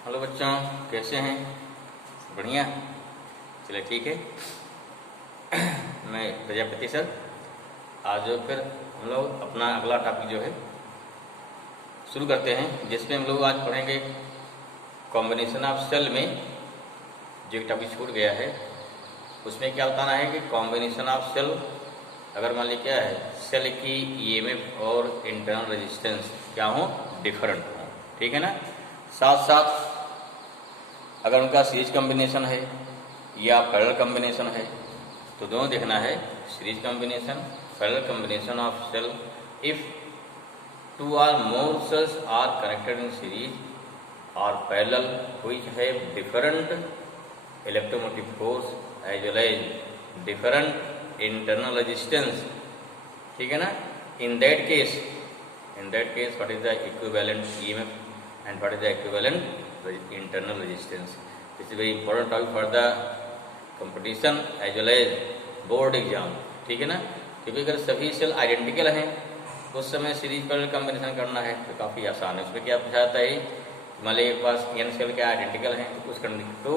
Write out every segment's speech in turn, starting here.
Hello बच्चों, कैसे हैं? बढ़िया। चलिए ठीक है। मैं प्रजापति सर। आज जो फिर हम लोग अपना अगला टॉपिक जो है शुरू करते हैं, जिसमें हम लोग आज पढ़ेंगे कॉम्बिनेशन ऑफ सेल में जो एक टॉपिक छूट गया है। उसमें क्या बताना है कि कॉम्बिनेशन ऑफ सेल अगर मान लीजिए क्या है, सेल की ईएमएफ और इंटरनल रेजिस्टेंस क्या हो, डिफरेंट हो। ठीक है ना। साथ साथ अगर उनका सीरीज कॉम्बिनेशन है या पैरेलल कॉम्बिनेशन है तो दोनों देखना है। Series combination, parallel combination of cell if two or more cells are connected in series और parallel which have different electromotive force as well as different internal resistance. ठीक है ना। In that case what is the equivalent EMF and what is the equivalent internal resistance. This is very important topic for the competition as well as board exam. ठीक है ना। क्योंकि अगर सभी cell identical हैं उस समय सीरीज पैरेलल कॉम्बिनेशन करना है तो काफ़ी आसान है। उसमें क्या पूछा जाता है, मान लीजिए एक पास n सेल क्या आइडेंटिकल हैं तो उस कंडीशन तो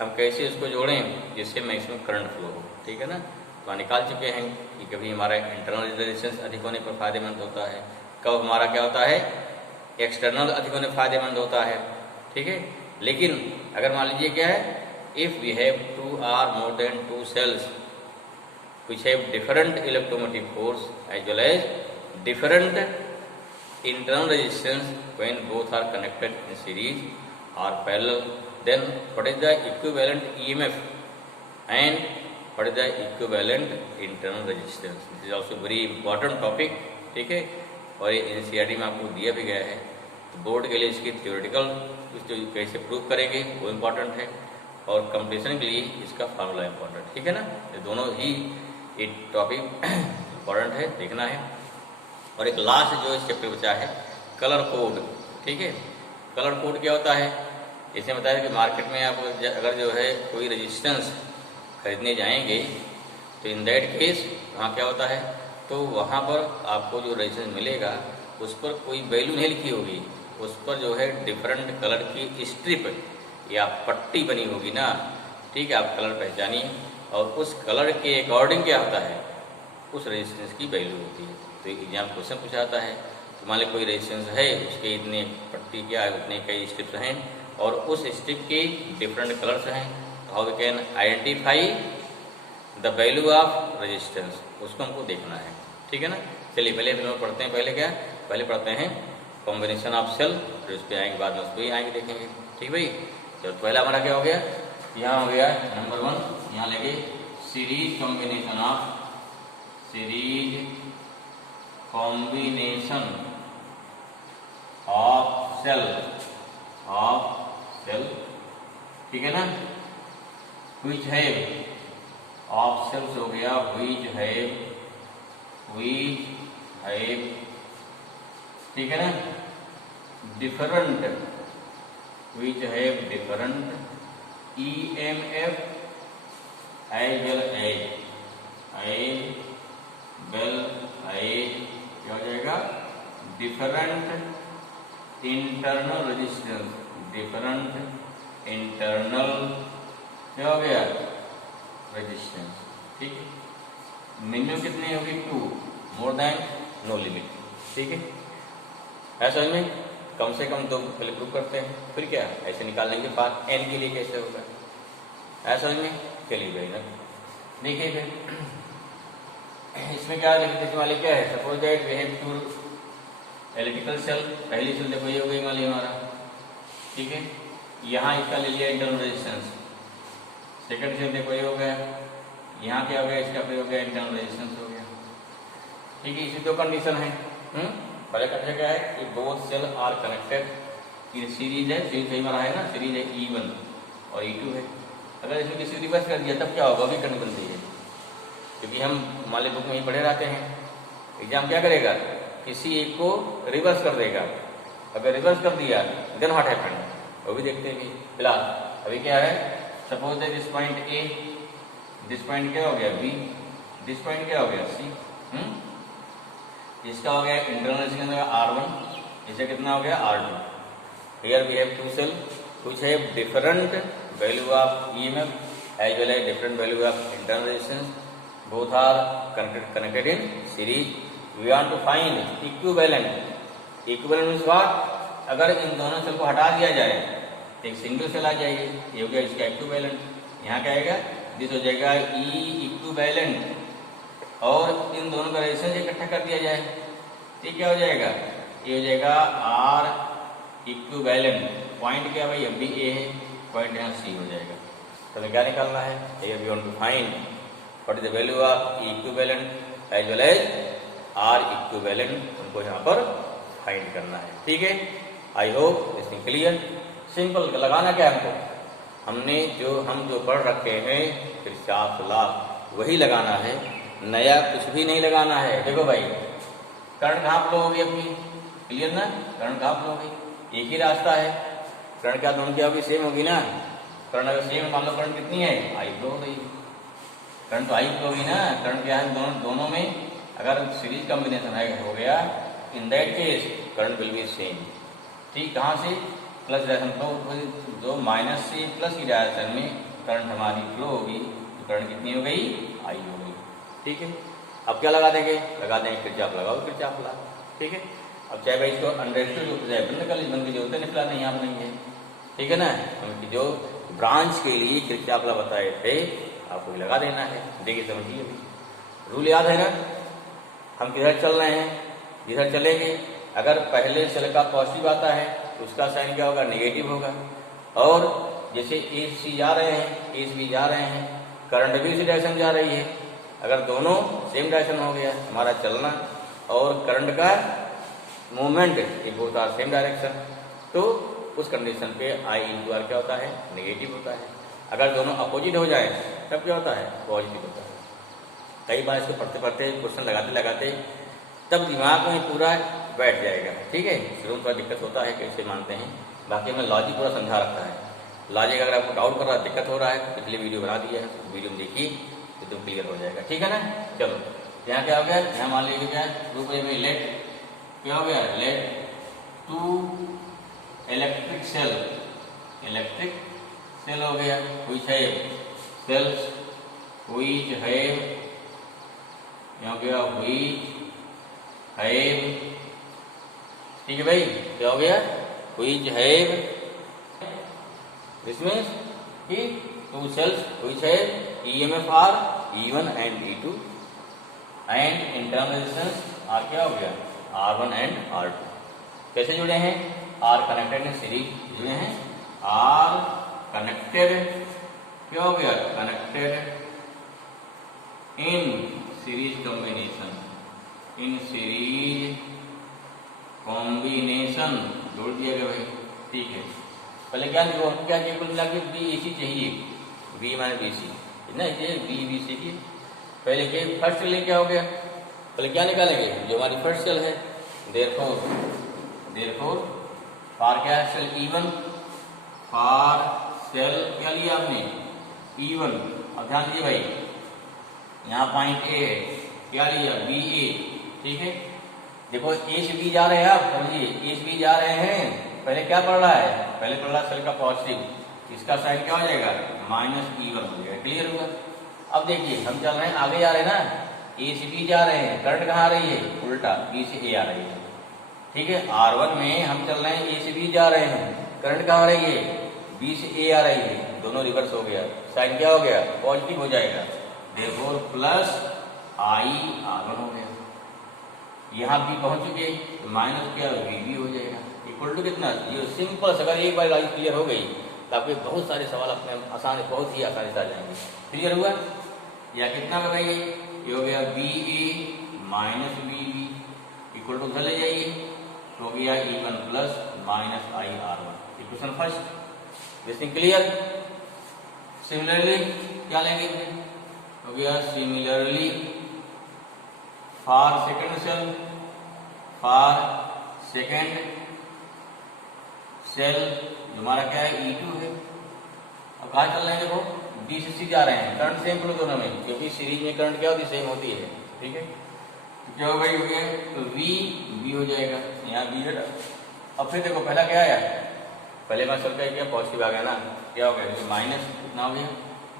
हम कैसे उसको जोड़ें जिससे मैक्सिमम करंट फ्लो हो। ठीक है ना। तो निकाल चुके हैं कि कभी हमारा इंटरनल रेजिस्टेंस अधिक होने पर फायदेमंद होता है, कब हमारा क्या होता है, एक्सटर्नल अधिक होने पर फायदेमंद होता है। ठीक है। लेकिन अगर मान लीजिए क्या है, if we have two or more than two cells which have different electromotive force as well as different internal resistance when both are connected in series or parallel, then what is the equivalent EMF and what is the equivalent internal resistance? This is also very important topic. ठीक है। और ये NCERT में आपको दिया भी गया है, तो बोर्ड के लिए इसकी थ्योरेटिकल जो कैसे प्रूव करेंगे वो इम्पोर्टेंट है और कंपटीशन के लिए इसका फार्मूला इम्पोर्टेंट। ठीक है ना। ये दोनों ही एक टॉपिक इम्पोर्टेंट है, देखना है। और एक लास्ट जो इस चैप्टर बचा है, कलर कोड। ठीक है। कलर कोड क्या होता है, जैसे बताया कि मार्केट में आप अगर जो है कोई रेजिस्टेंस खरीदने जाएंगे तो इन दैट केस वहाँ क्या होता है, तो वहाँ पर आपको जो रेजिस्टेंस मिलेगा उस पर कोई वैल्यू नहीं लिखी होगी, उस पर जो है डिफरेंट कलर की स्ट्रिप या पट्टी बनी होगी ना। ठीक है। आप कलर पहचानिए और उस कलर के अकॉर्डिंग क्या होता है, उस रेजिस्टेंस की वैल्यू होती है। तो एग्जाम क्वेश्चन पूछा जाता है, तो मान लीजिए कोई रेजिस्टेंस है, उसके इतने पट्टी क्या है, उतने कई स्ट्रिप्स हैं और उस स्ट्रिप के डिफरेंट कलर्स हैं, how we can identify the value of resistance, उसको हमको देखना है। ठीक है ना। चलिए पहले हम लोग पढ़ते हैं, पहले पढ़ते हैं कॉम्बिनेशन ऑफ सेल, फिर उस पर आएंगे, बाद में उस पर ही आएंगे देखेंगे। ठीक भाई। तो पहला हमारा क्या हो गया, यहाँ हो गया नंबर 1, यहाँ लगे सीरीज कॉम्बिनेशन ऑफ सेल। ठीक है ना। व्हिच हैव ऑफ सेल्स हो गया, व्हिच हैव ठीक है ना, different EMF as well as क्या हो जाएगा, डिफरेंट इंटरनल रेजिस्टेंस, क्या हो गया, रेजिस्टेंस। ठीक है। मिनिमम कितनी होगी, 2, मोर देन नो लिमिट। ठीक है। ऐसा समझ में, कम से कम 2 पहले प्रूव करते हैं, फिर क्या ऐसे निकाल लेंगे बात n के लिए कैसे होगा। ऐसा समझ में। चलिए भाई ना देखिए फिर इसमें क्या लिखते वाले क्या है, suppose that we have 2 electrical cell. पहली सेल देखो ये हो गई मान लीजिए हमारा। ठीक है। यहाँ इसका ले लिया इंटरनल रेजिस्टेंस। सेकंड सेल देखो ये हो गया, यहाँ क्या हो गया, इसका फिर हो गया इंटरनल रेजिस्टेंस हो गया। ठीक है। इसी 2 कंडीशन है। पहले कंडीशन क्या है कि both cell are connected in series है, सीरीज सही माना है ना, सीरीज है E1 और E2 है। अगर इसमें किसी रिवर्स कर दिया तब क्या होगा, भी कंडीशन सही है, क्योंकि हम हमारे बुक में ही पढ़े रहते हैं। एग्जाम क्या करेगा, किसी एक को रिवर्स कर देगा। अगर रिवर्स कर दिया देन व्हाट हैपेंड, वो भी देखते हैं। फिलहाल अभी क्या है, suppose that this point A, this point क्या हो गया B, दिस पॉइंट क्या हो गया C। इसका हो गया इंटरनल रेजिस्टेंस R1, इसे कितना हो गया R2। Here we have 2 cell, which have different value of EMF as well as different value of internal resistance. Both are connected in series. We want to find equivalent. Equivalent means what? अगर इन दोनों cell को हटा दिया जाए तो एक single cell आ जाएगी, ये हो गया इसका इक्विवेलेंट। यहाँ क्या आएगा? दिस हो जाएगा E इक्विवेलेंट, और इन दोनों का रेजिस्टेंस इकट्ठा कर दिया जाए तो क्या हो जाएगा? ये हो जाएगा R इक्विवेलेंट। पॉइंट क्या भाई? अब भी ए है, पॉइंट यहाँ सी हो जाएगा। तो हमें क्या निकालना है? Here we want to find what is the value of equivalent as well as R equivalent, उनको यहाँ पर फाइंड करना है। ठीक है, I hope this is clear. Simple लगाना क्या हमको? हम जो पढ़ रखे हैं किरचॉफ लॉ वही लगाना है, नया कुछ भी नहीं लगाना है। देखो भाई, करंट कहाँ फ्लो होगी अपनी? क्लियर ना? करंट कहाँ फ्लो होगी? एक ही रास्ता है। करंट क्या दोनों की होगी? सेम होगी ना। करंट अगर सेम, मान लो करंट कितनी है? आई फ्लो हो रही है, करंट तो आई फ्लो होगी ना। करंट क्या है? दोनों में अगर सीरीज कॉम्बिनेशन हो गया, इन that case current will be same. ठीक, कहाँ से? प्लस डायरेक्शन फ्लो, जो माइनस से प्लस की डायरेक्शन में करंट हमारी फ्लो होगी, तो करंट कितनी हो गई? आई हो गई। ठीक है, अब क्या लगा देंगे? लगा देंगे किरचॉफ लगाओ, किरचॉफ लॉ। ठीक है, अब चाहे भाई इसको अंडरस्टूड बंद कर लीजिए, बंद की जरूरत नहीं, फिलहाल नहीं, यहाँ नहीं है। ठीक है ना? हम जो ब्रांच के लिए किरचॉफ लॉ बताए थे आपको लगा देना है। देखिए समझिए, अभी रूल याद है ना? हम किधर चल रहे हैं? जिधर चलेंगे अगर पहले सेल का पॉजिटिव आता है तो उसका साइन क्या होगा? नेगेटिव होगा। और जैसे ए सी जा रहे हैं, ए बी जा रहे हैं, करंट भी उसी डायरेक्शन जा रही है। अगर दोनों सेम डायरेक्शन हो गया हमारा चलना और करंट का मूवमेंट, ये बोथ आर सेम डायरेक्शन, तो उस कंडीशन पे आई इंटू आर क्या होता है? नेगेटिव होता है। अगर दोनों अपोजिट हो जाए तब क्या होता है? पॉजिटिव होता है। कई बार इसको पढ़ते पढ़ते क्वेश्चन लगाते लगाते तब दिमाग में पूरा बैठ जाएगा। ठीक है, शुरू में थोड़ा दिक्कत होता है, कैसे मानते हैं, बाकी हमने लॉजिक पूरा समझा रखा है। लॉजिक अगर आपको डाउट कर रहा है, दिक्कत हो रहा है, तो पिछली वीडियो बना दिया है, वीडियो में देखिए तो तुम क्लियर हो जाएगा। ठीक है ना? चलो, यहाँ क्या हो गया? यहाँ मान लीजिए क्या रूप में लेट क्या हो गया? लेट टू इलेक्ट्रिक सेल हो गया, which have cells which have, यहाँ गया which have, ठीक है भाई, क्या हो गया? which have, this means कि two cells which have EMF R E1 and E2 and internal resistance R क्या हो गया? R1 and R2। कैसे जुड़े हैं? R कनेक्टेड इन सीरीज जुड़े हैं। R कनेक्टेड क्या हो गया? Connected in series combination, in series combination जोड़ दिया गया भाई। ठीक है, पहले क्या देखो, हम क्या चाहिए? कुल मिला के बी ए सी चाहिए, बी माने बी सी ना, ये बी बी सी की। पहले के फर्स्ट सेल क्या हो गया? पहले क्या निकालेंगे? जो हमारी फर्स्ट सेल है, देयरफॉर फार क्या है? सेल E1, फार सेल क्या लिया आपने? E1। अब ध्यान दीजिए भाई, यहाँ पॉइंट ए है, क्या लिया? बी ए। ठीक है, देखो ए से बी जा रहे हैं, आप समझिए, ए से बी जा रहे हैं। पहले क्या पढ़ रहा है? पहले पढ़ रहा है सेल का पॉजिटिव, इसका साइन क्या हो जाएगा? माइनस E1 हो जाएगा। क्लियर हुआ? अब देखिए, हम चल रहे हैं, आगे जा रहे हैं ना, ए से बी जा रहे हैं, करंट कहाँ आ रही है? उल्टा, बी से ए आ रही है। ठीक है, R1 में हम चल रहे हैं, ए से बी जा रहे हैं, करंट कहाँ आ रही है? बी से ए आ रही है, दोनों रिवर्स हो गया, साइन क्या हो गया? पॉजिटिव हो जाएगा। देयरफॉर प्लस आई R1 हो गया। यहाँ भी पहुंच चुके तो माइनस क्या? वी हो जाएगा, इक्वल टू कितना? ये सिंपल। अगर एक बार लॉजिक क्लियर हो गई तो आपके बहुत सारे सवाल अपने आसान, बहुत ही आसानी से आ जाएंगे। क्लियर हुआ? या कितना में भाई? ये हो गया B A minus B B equal to ले जाइए, तो हो गया E1 plus minus I R1। Equation first, this thing clear. Similarly क्या लेंगे? हो गया सिमिलरली फॉर सेकेंड सेल, हमारा क्या है? E2 है। अब कहाँ चल रहे हैं? देखो, बी से सी जा रहे हैं, करंट सेम फ्लो दोनों में, क्योंकि सीरीज में करंट क्या होती है? सेम होती है। ठीक है, तो क्या हो गया? तो वी बी हो जाएगा, यहाँ बी है। अब फिर देखो, पहला क्या आया? पहले मैं सर क्या किया, पॉजिटिव आ गया ना, क्या हो गया माइनस कितना हो गया,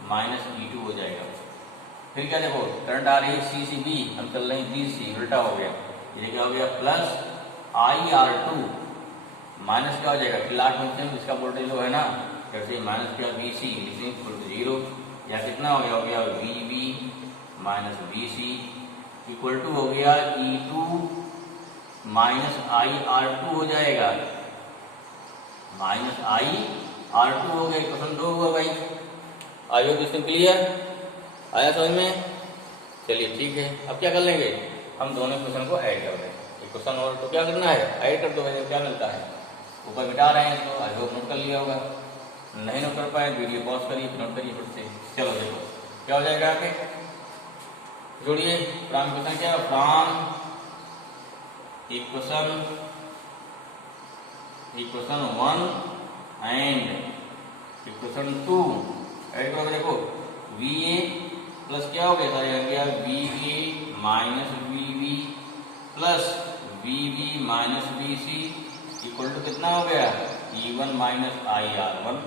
माइनस E2 हो जाएगा। फिर क्या देखो करंट आ रही है C से B, हम चल रहे हैं B से, उल्टा हो गया, ये क्या हो गया प्लस IR2 माइनस क्या हो जाएगा, फिर लास्ट में इसका वोल्टेज लो है ना, कैसे माइनस क्या BC इक्वल टू 0, या कितना हो गया VB minus BC equal to हो गया E2 माइनस IR2 हो जाएगा, माइनस IR2 हो गया, क्वेश्चन 2 हुआ भाई। आई होप क्वेश्चन क्लियर आया समझ में? चलिए ठीक है, अब क्या कर लेंगे, हम दोनों क्वेश्चन को ऐड कर दें। एक क्वेश्चन और तो क्या करना है, ऐड कर दो भाई, क्या मिलता है, ऊपर मिटा रहे हैं इसको, आई होप नोट कर लिया होगा, नहीं नोट कर पाए वीडियो पॉज करिए, फिर नोट करिए फिर से। चलो देखो क्या हो जाएगा आगे, जोड़िए फ्रॉम क्वेश्चन, क्या from equation 1 and equation 2 add करोगे, देखो VA प्लस क्या हो गया, सारे आ गया VA minus VB plus VB minus BC equal to कितना हो गया, E1 minus IR1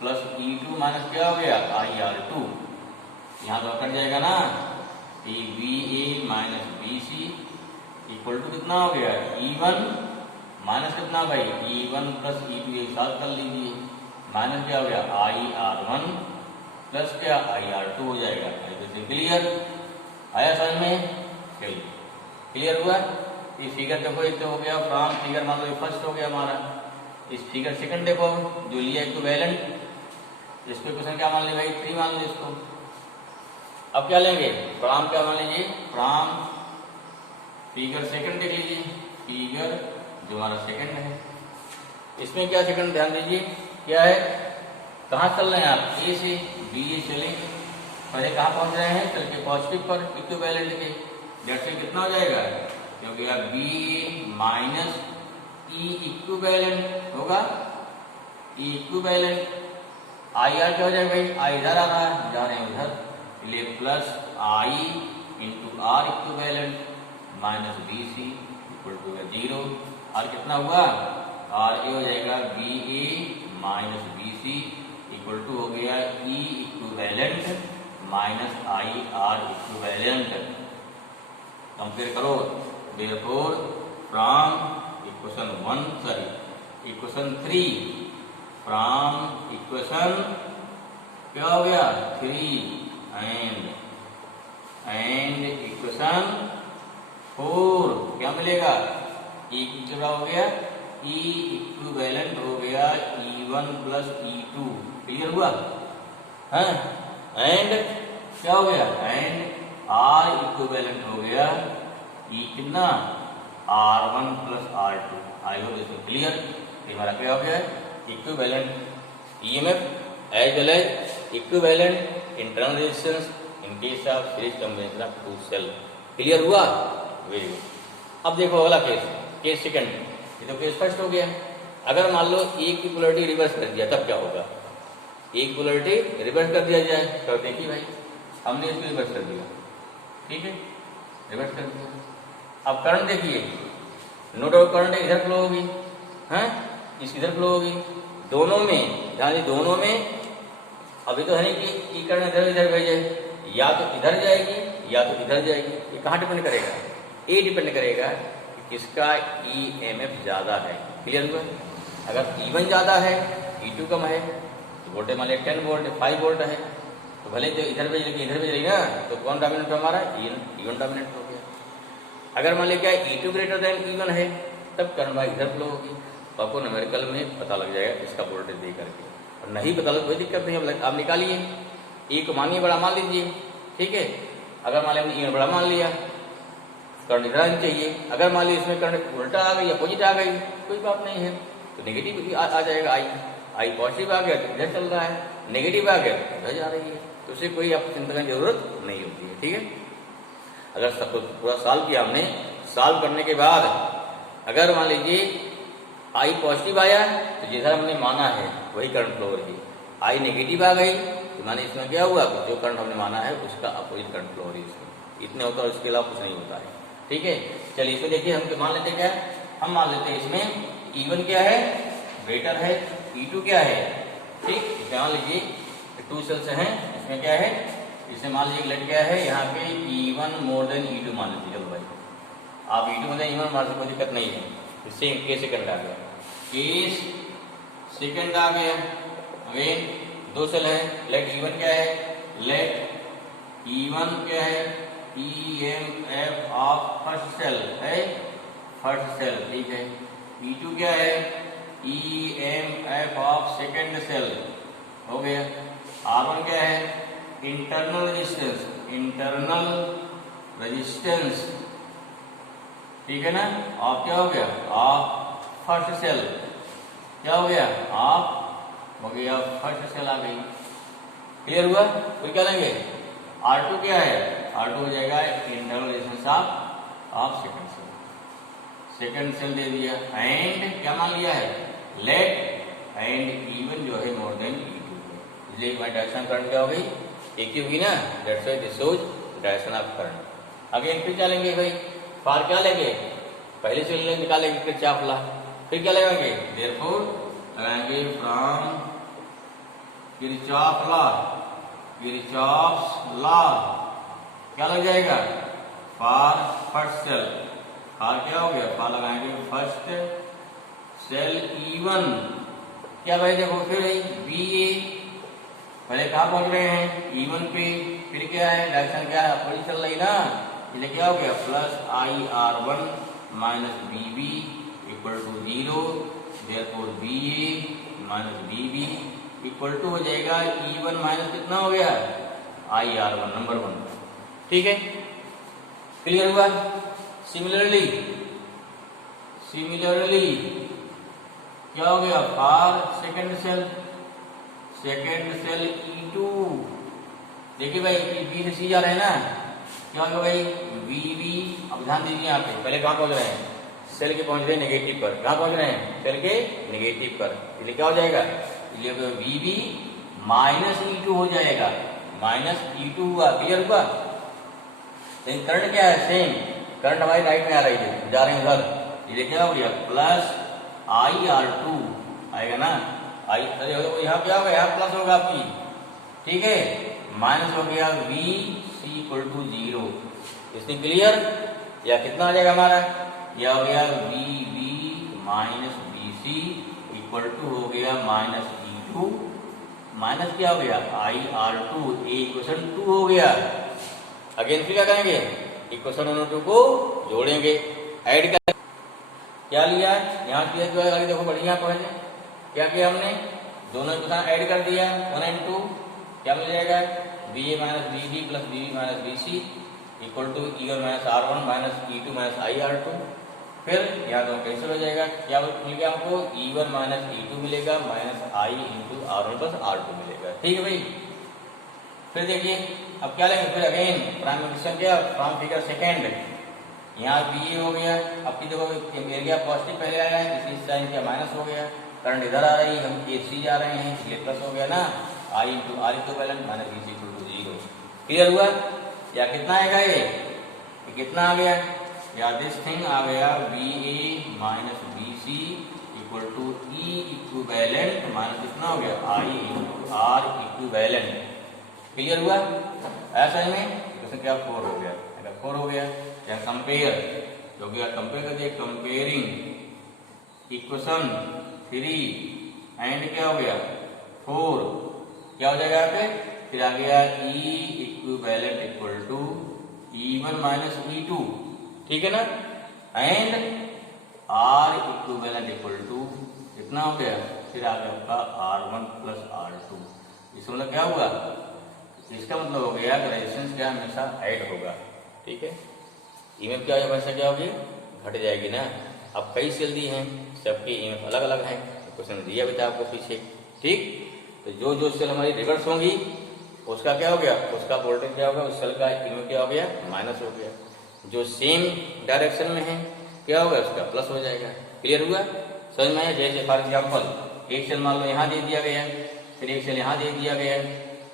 plus E2 minus क्या हो गया IR2, यहाँ तो कट जाएगा ना, VA minus BC equal to कितना हो गया E1 माइनस कितना भाई E1 प्लस E2 एक साथ कर लीजिए, माइनस क्या हो गया IR1 प्लस क्या IR2 हो जाएगा। क्लियर आया समझ में? चलिए क्लियर हुआ। ये फिगर देखो, ये तो हो गया फ्रॉम फिगर, मान लो फर्स्ट हो गया हमारा, इस फिगर सेकंड देखो जो लिया इक्विवेलेंट, इसको क्वेश्चन क्या मान ले भाई 3 मान लो इसको। अब क्या लेंगे, फ्रॉम क्या मान लीजिए, फ्रॉम फिगर सेकंड देख लीजिए, फिगर जो हमारा सेकंड है, इसमें क्या सेकंड ध्यान दीजिए क्या है, कहाँ चल रहे हैं आप, ए से बी ए चले, पहले कहाँ पहुंच रहे हैं, चल के पॉजिटिव पर इक्विवेलेंट के, डेट से कितना हो जाएगा, क्योंकि यार बी माइनस ई इक्विवेलेंट होगा, ई इक्विवेलेंट, आई आर क्या हो जाएगा भाई, आई इधर आ रहा है, जा रहे हैं उधर, इसलिए plus I into R equivalent minus B C equal to 0, और कितना हुआ, आर ए हो जाएगा B A minus B C equal to हो गया E equivalent minus I R equivalent. Compare करो, therefore from equation 3 from equation क्या हो गया 3 एंड इक्वेशन 4 क्या मिलेगा, ई क्या हो गया, ई इक्विवेलेंट हो गया E1 प्लस E2, क्लियर हुआ है, एंड क्या हो गया, एंड आर इक्विवेलेंट हो गया ई कितना R1 plus R2। I hope इसमें क्लियर, हमारा क्या हो गया equivalent EMF as well as equivalent internal resistance in case of series combination of 2 cell. Clear हुआ, वेरी गुड। अब देखो अगला केस सेकंड, ये तो केस फर्स्ट हो गया। अगर मान लो एक की पोलरिटी रिवर्स कर दिया तब क्या होगा, एक पोलरिटी रिवर्स कर दिया जाए, तो देखिए भाई हमने इसको रिवर्स कर दिया, ठीक है रिवर्स कर दिया। अब करंट देखिए, नो डाउट करंट इधर फ्लो होगी, हैं इस इधर फ्लो होगी, दोनों में ध्यान दीजिए, दोनों में अभी तो है नहीं कि करंट इधर इधर भेजे, या तो इधर जाएगी या तो इधर जाएगी, ये कहाँ डिपेंड करेगा, ये डिपेंड करेगा कि किसका EMF ज्यादा है। क्लियर हुआ, अगर E1 ज्यादा है E2 कम है, तो वोल्टेज मान लिया 10 वोल्ट 5 वोल्ट है, तो भले तो इधर भेज रही इधर भेज रही ना, तो कौन डोमिनेट हमारा E1 डोमिनेट हो गया। अगर मान लिया क्या E2 ग्रेटर देन E1 है, तब करंट भाई इधर फ्लो होगी, तो आपको न्यूमेरिकल में पता लग जाएगा इसका वोल्टेज दे करके, और नहीं पता लग कोई दिक्कत नहीं, आप निकालिए, E को मानिए बड़ा मान लीजिए, ठीक है। अगर मान लिया हमने E बड़ा मान लिया, करंट इधर आनी चाहिए, अगर मान लीजिए इसमें करंट उल्टा आ गई, अपोजिट आ गई, कोई बात नहीं है, तो नेगेटिव आ जाएगा, आई पॉजिटिव आ गया तो इधर चल रहा है, नेगेटिव आ गया तो इधर जा रही है, तो उससे कोई आपको चिंता करने की जरूरत नहीं होती है, ठीक है। अगर सब पूरा सॉल्व किया हमने, सॉल्व करने के बाद अगर मान लीजिए आई पॉजिटिव आया तो जैसा हमने माना है वही करंट फ्लो हो रही है, आई नेगेटिव आ गई तो माने इसमें क्या हुआ, जो करंट हमने माना है उसका अपोजिट करंट फ्लो हो रही है, इसमें इतने होता है, इसके अलावा कुछ नहीं होता है, ठीक है। चलिए इसमें देखिए हम मान लेते क्या, हम मान लेते हैं इसमें E1 क्या है ग्रेटर है, E2 क्या है, ठीक। मान लीजिए 2 सेल्स हैं, इसमें क्या है, इसमें मान लीजिए लेट क्या है यहाँ पे E1 मोर देन E2 मान लीजिए। चलो भाई आप E2 मोर देन E1 मान लीजिए, कोई दिक्कत नहीं है। इससे केस सेकंड आ गया, केस सेकंड आ गया। अगेन 2 सेल है, लेट E1 क्या है, लेट E1 क्या है, EMF ऑफ फर्स्ट सेल है, फर्स्ट सेल, ठीक है। E2 क्या है, EMF ऑफ सेकंड सेल, हो गया। R1 क्या है, इंटरनल रेजिस्टेंस, इंटरनल रेजिस्टेंस, ठीक है ना। आप क्या हो गया, आप फर्स्ट सेल, क्या हो गया, आप हो गया फर्स्ट सेल आ गई। क्लियर हुआ। फिर क्या लेंगे, R2 क्या है, R2 हो जाएगा internal resistance of second cell, second cell दे दिया। एंड क्या मान लिया है, लेट एंड E1 जो है मोर देन E2, इसलिए हमारी डायरेक्शन करंट क्या हो गई, एक ही होगी ना, that's why this shows direction of current. Again फिर क्या लेंगे भाई, फार क्या लेंगे, पहले से निकालेंगे किरचॉफ लॉ, फिर क्या लगाएंगे, देयरफॉर लगाएंगे from Kirchhoff law, Kirchhoff's law क्या लग जाएगा, फॉर फर्स्ट सेल, फार क्या हो गया, फार लगाएंगे फर्स्ट सेल E1 क्या भाई, देखो फिर BA पहले कहाँ पहुंच रहे हैं, E1 पे, फिर क्या है, डायरेक्शन क्या है, अपोजिट चल रही ना, इसलिए क्या हो गया, plus IR1 minus BB equal to 0, therefore BA minus BB equal to हो जाएगा E1 माइनस कितना हो गया, IR1 नंबर 1, ठीक है। क्लियर हुआ। सिमिलरली क्या हो गया, for second cell, second cell E2, देखिए भाई B से C जा रहे हैं ना, क्या होगा भाई BB, अब ध्यान दीजिए यहाँ पे, पहले कहाँ पहुंच रहे हैं, सेल के पहुंच रहे हैं नेगेटिव पर, कहाँ पहुंच रहे हैं, सेल के नेगेटिव पर, इसलिए क्या हो जाएगा, इसलिए BB माइनस E2 हो जाएगा, माइनस E2 हुआ। क्लियर हुआ। लेकिन करंट क्या है, सेम करंट हमारी राइट में आ रही है, जा रहे हैं उधर, इसलिए क्या हो गया, प्लस IR2 आएगा ना, यहाँ क्या होगा, यहाँ प्लस होगा आपकी, ठीक है, माइनस हो गया VC इक्वल टू 0, इसमें क्लियर, या कितना आ जाएगा हमारा, यह हो गया VB minus BC equal to हो गया माइनस E2 माइनस क्या हो गया IR2, इक्वेशन 2 हो गया। अगेन फिर क्या करेंगे, इक्वेशन 1 और 2 को जोड़ेंगे, ऐड कर, क्या लिया यहाँ किया जो है, देखो बढ़िया पहले क्या किया हमने, दोनों इक्वेशन ऐड कर दिया 1 और 2, क्या मिल जाएगा, BA minus BB plus BB minus BC equal to E1 minus R1 minus E2 minus IR2, फिर यहाँ तो कैंसिल हो जाएगा, क्या मिल गया हमको, E1 माइनस E2 मिलेगा minus I into R1 plus R2 मिलेगा, ठीक है भाई। फिर देखिए अब क्या लेंगे, फिर अगेन प्राइम कंडीशन क्या, फ्रॉम फिगर सेकेंड, यहाँ BA हो गया, अब की देखो एरिया पॉजिटिव पहले आया है, इसी साइन क्या माइनस हो गया, करंट इधर आ रही है, हम AC जा रहे हैं, इसलिए प्लस हो गया ना, I into R equivalent minus BC equal to 0। Clear हुआ। या कितना आएगा, ये कितना आ गया, या दिस थिंग आ गया BA minus BC equal to E equivalent minus कितना हो गया I into R equivalent. Clear हुआ। ऐसा ही में क्वेश्चन क्या 4 हो गया, अगर 4 हो गया या कंपेयर, जो गया कंपेयर कर दिया, कंपेयरिंग इक्वेशन 3 एंड क्या हो गया 4, क्या हो जाएगा यहाँ पे, फिर आ गया E equivalent equal to E1 minus E2, ठीक है ना, and R equivalent equal to कितना हो गया, फिर आ गया आपका R1 प्लस R2। इसका मतलब क्या हुआ, इसका मतलब हो गया रेजिस्टेंस क्या हमेशा ऐड होगा, ठीक है, ईएमएफ क्या हमेशा क्या होगी, घट जाएगी ना। अब कई सेल दी हैं, सबकी ईएमएफ अलग अलग है, क्वेश्चन दिया भी था आपको पीछे, ठीक। तो जो जो सेल हमारी रिवर्स होंगी उसका क्या हो गया, उसका वोल्टेज क्या होगा, उस सेल का ईएमएफ क्या हो गया, माइनस हो गया। जो सेम डायरेक्शन में है क्या होगा, उसका प्लस हो जाएगा। क्लियर हुआ, समझ में आया। जैसे फॉर एग्जाम्पल एक सेल मान लो यहाँ दे दिया गया, फिर एक सेल यहाँ दे दिया गया,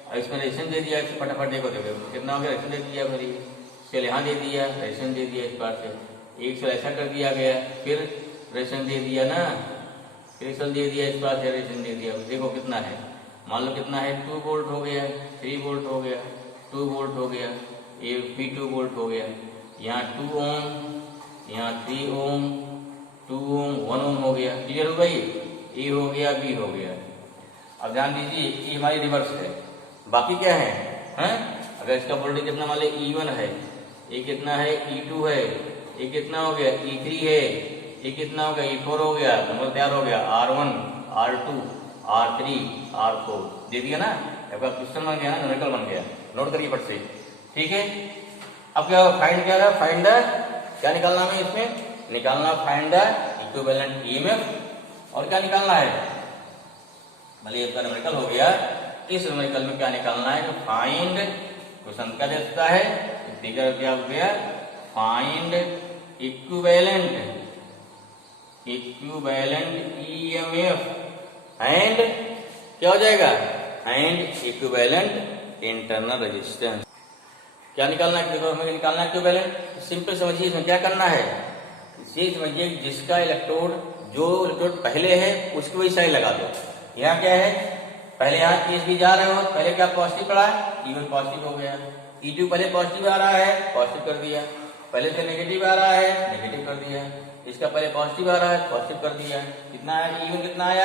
और इसमें रेजिस्टेंस दे दिया, फटाफट देखो कितना हो गया, रेजिस्टेंस दे दिया, फिर सेल यहाँ दे दिया, रेजिस्टेंस दे दिया, इस बार से एक सेल ऐसा कर दिया गया, फिर रेजिस्टेंस दे दिया ना, रेजिस्टेंस दे दिया, इस पास रेजिस्टेंस दे दिया, देखो कितना है, मान लो कितना है 2 वोल्ट हो गया, 3 वोल्ट हो गया, 2 वोल्ट हो गया, ये भी 2 वोल्ट हो गया, यहाँ 2 ओम, यहाँ 3 ओम, 2 ओम, 1 ओम हो गया। क्लियर हो गई, ए हो गया, बी हो गया। अब ध्यान दीजिए ये हमारी रिवर्स है, बाकी क्या है, हैं? अगर इसका वोल्टेज कितना मान लो E1 है, ये कितना है E2 है, ये कितना हो गया E3 है, ये कितना हो गया E4 हो गया, नंबर तैयार हो गया R1, R2, R3, R4 दे दिया ना, आपका क्वेश्चन बन गया ना, न्यूमेरिकल बन गया, नोट करिए फट से। ठीक है, अब क्या फाइंड क्या है, फाइंड द, क्या निकालना है इसमें, निकालना फाइंड द इक्विवेलेंट ईएमएफ, और क्या निकालना है, भले इसका न्यूमेरिकल हो गया, इस न्यूमेरिकल में क्या निकालना है, फाइंड, क्वेश्चन क्या देता है, फिगर क्या हो गया, फाइंड इक्विवेलेंट ईएमएफ एंड क्या हो जाएगा, एंड इक्विवेलेंट इंटरनल रेजिस्टेंस। क्या निकालना है, हमें निकालना है इक्विवेलेंट। सिंपल समझिए इसमें क्या करना है, ये समझिए जिसका इलेक्ट्रोड, जो इलेक्ट्रोड पहले है उसकी वही साइड लगा दो। यहाँ क्या है, पहले यहाँ केस भी जा रहे हो, पहले क्या पॉजिटिव पड़ा है, E1 पॉजिटिव हो गया, E2 पहले पॉजिटिव आ रहा है, पॉजिटिव कर दिया, पहले से नेगेटिव आ रहा है, नेगेटिव कर दिया, इसका पहले पॉजिटिव आ रहा है, पॉजिटिव कर दिया, कितना है E1 कितना आया,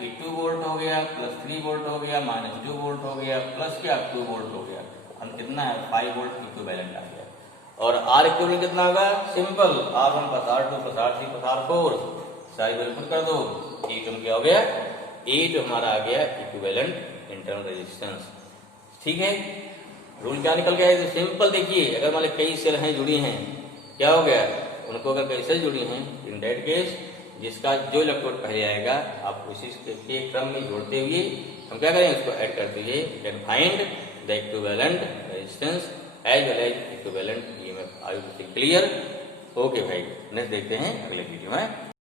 ये 2 वोल्ट हो गया, प्लस 3 वोल्ट हो गया, माइनस 2 वोल्ट हो गया, प्लस क्या 2 वोल्ट हो गया, हम कितना है 5 वोल्ट इक्विवेलेंट आ गया। और आर इक्विवेलेंट कितना होगा, simple R1 plus R2 plus R3 plus R4 सारी वैल्यू पुट कर दो, E2 क्या हो गया, E2 हमारा आ गया इक्विवेलेंट इंटरनल रेजिस्टेंस। ठीक है, रूल क्या निकल गया है, सिंपल देखिए, अगर मान लो कई सेल हैं जुड़ी हैं, क्या हो गया, उनको अगर कई सेल जुड़ी हैं, इन दैट केस जिसका जो इलेक्ट्रोड पहले आएगा आप उसी के क्रम में जोड़ते हुए हम क्या करें, उसको ऐड करते हुए can find the equivalent resistance as well as equivalent EMF. Are you clear? Okay भाई, नेक्स्ट देखते हैं अगले वीडियो में।